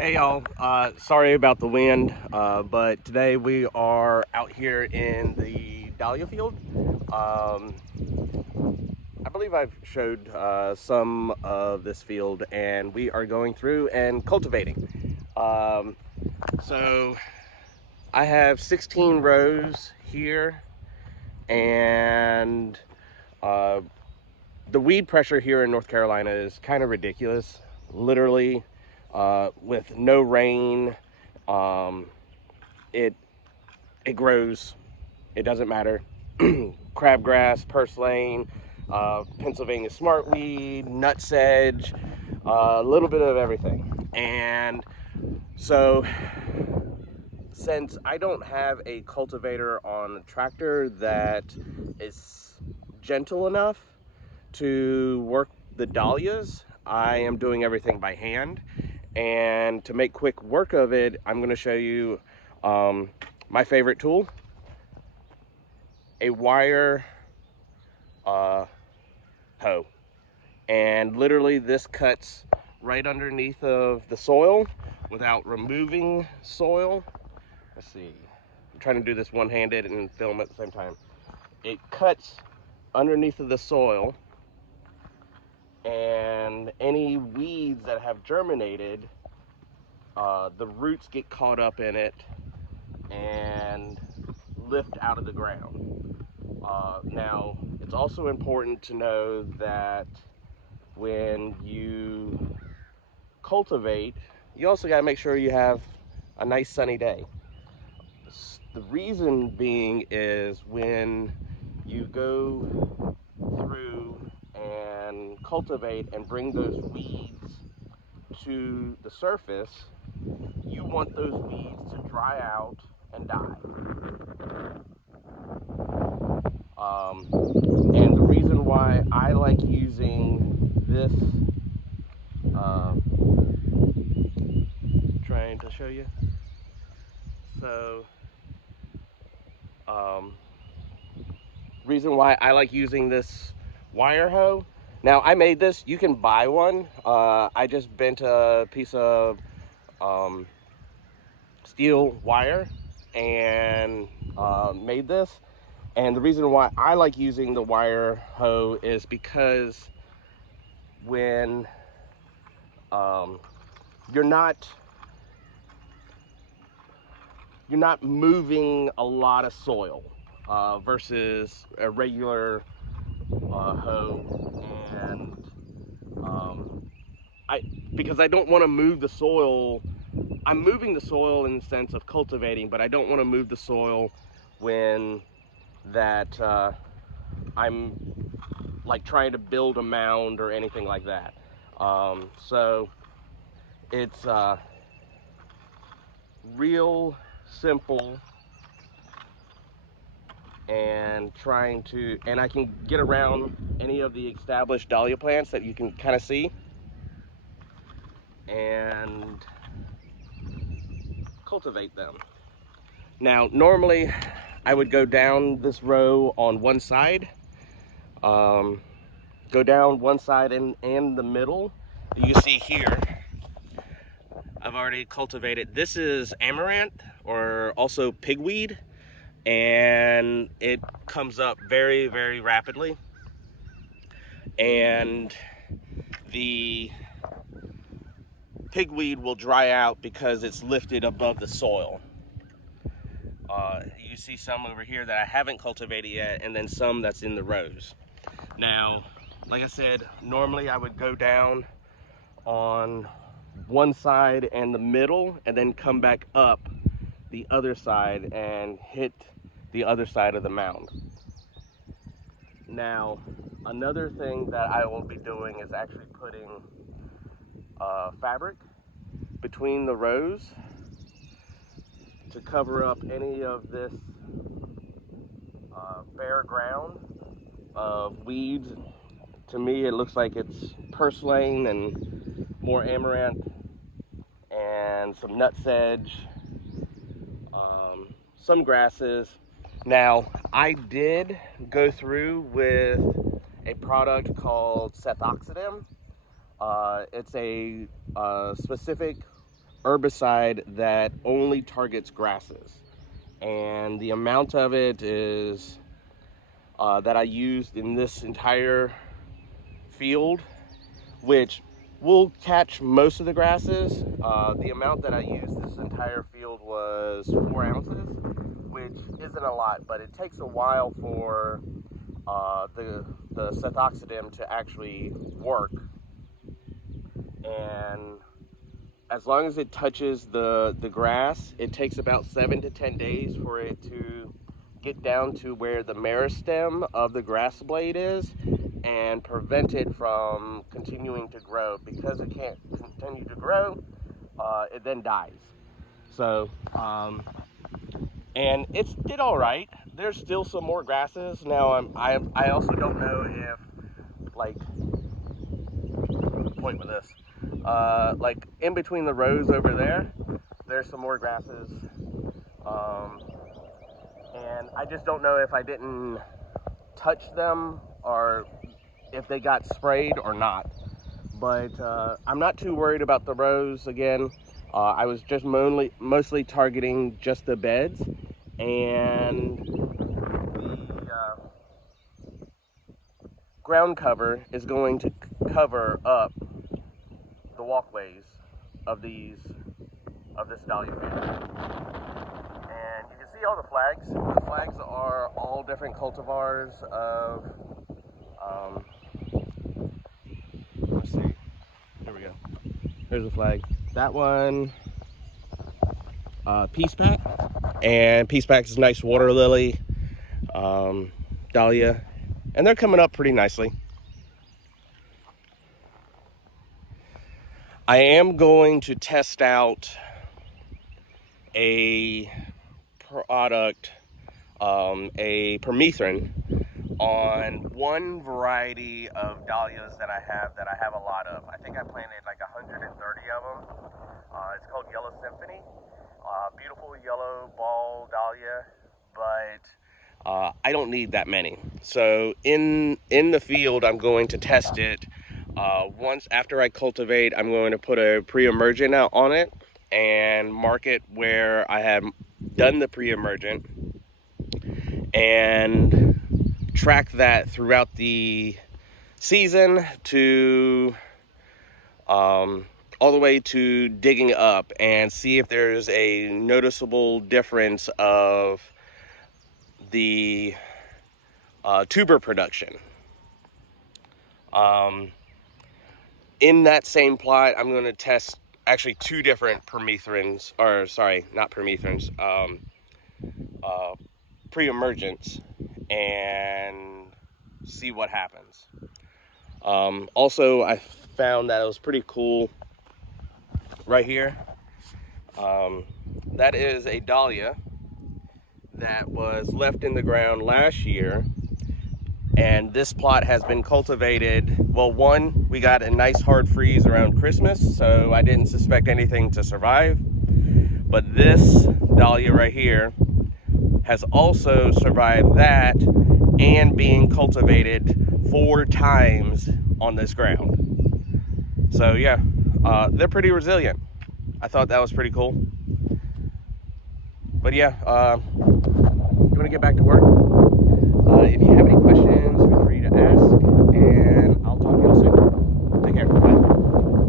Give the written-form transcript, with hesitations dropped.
Hey y'all, sorry about the wind, but today we are out here in the dahlia field. Um, I believe I've showed some of this field, and we are going through and cultivating. So I have 16 rows here, and uh, the weed pressure here in North Carolina is kind of ridiculous. Literally, with no rain, um, it it grows. It doesn't matter. Crabgrass, purslane, Pennsylvania smartweed, nutsedge, a little bit of everything. And so, since I don't have a cultivator on a tractor that is gentle enough to work the dahlias, I am doing everything by hand. And to make quick work of it, I'm going to show you my favorite tool, a wire hoe. And literally this cuts right underneath of the soil without removing soil. Let's see, I'm trying to do this one-handed and film at the same time. It cuts underneath of the soil, and any weeds that have germinated, the roots get caught up in it and lift out of the ground. Now, it's also important to know that when you cultivate, you also got to make sure you have a nice sunny day. The reason being is when you go through and cultivate and bring those weeds to the surface, you want those weeds to dry out and die. And the reason why I like using this, uh, trying to show you. So, um, reason why I like using this wire hoe. Now I made this. You can buy one. I just bent a piece of um, steel wire and made this. And the reason why I like using the wire hoe is because when um, you're not moving a lot of soil versus a regular hoe, and I because I don't want to move the soil. I'm moving the soil in the sense of cultivating, but I don't want to move the soil when that I'm like trying to build a mound or anything like that. So it's real simple, and I can get around any of the established dahlia plants that you can kind of see and cultivate them. Now, normally I would go down this row on one side, um, go down one side and the middle. You see here, I've already cultivated. This is amaranth, or also pigweed, and it comes up very, very rapidly. And the pigweed will dry out because it's lifted above the soil. You see some over here that I haven't cultivated yet, and then some that's in the rows. Now, like I said, normally I would go down on one side and the middle, and then come back up the other side and hit the other side of the mound. Now, another thing that I will be doing is actually putting fabric between the rows to cover up any of this bare ground of weeds. To me, it looks like it's purslane and more amaranth and some nutsedge, some grasses. Now, I did go through with a product called sethoxidin. It's a specific herbicide that only targets grasses, and the amount of it is that I used in this entire field, which will catch most of the grasses. The amount that I used this entire field was 4 ounces, which isn't a lot, but it takes a while for the sethoxidin to actually work. And as long as it touches the grass, it takes about 7 to 10 days for it to get down to where the meristem of the grass blade is and prevent it from continuing to grow. Because it can't continue to grow, it then dies. So, and it did all right. There's still some more grasses. Now, I also don't know if, like, point with this, like in between the rows over there, there's some more grasses. And I just don't know if I didn't touch them or if they got sprayed or not. But I'm not too worried about the rows. Again, I was just mostly targeting just the beds, and the ground cover is going to cover up the walkways of this dahlia field. And you can see all the flags. The flags are all different cultivars of, let's see, here we go. Here's the flag. That one, Peace Pack. And Peace Pack is nice water lily, dahlia. And they're coming up pretty nicely. I am going to test out a product, a permethrin, on one variety of dahlias that I have a lot of. I think I planted like 130 of them. It's called Yellow Symphony. Beautiful yellow ball dahlia, but I don't need that many. So in the field, I'm going to test it. Once after I cultivate, I'm going to put a pre-emergent out on it and mark it where I have done the pre-emergent, and track that throughout the season to all the way to digging up, and see if there's a noticeable difference of the tuber production. In that same plot, I'm going to test actually 2 different permethrins, or sorry, not permethrins, pre-emergents, and see what happens. Also, I found that it was pretty cool right here. That is a dahlia that was left in the ground last year, and this plot has been cultivated. Well, one, we got a nice hard freeze around Christmas, so I didn't suspect anything to survive. But this dahlia right here has also survived that and being cultivated 4 times on this ground. So yeah, they're pretty resilient. I thought that was pretty cool. But yeah, you want to get back to work? If you have any questions, feel free to ask, and I'll talk to you all soon.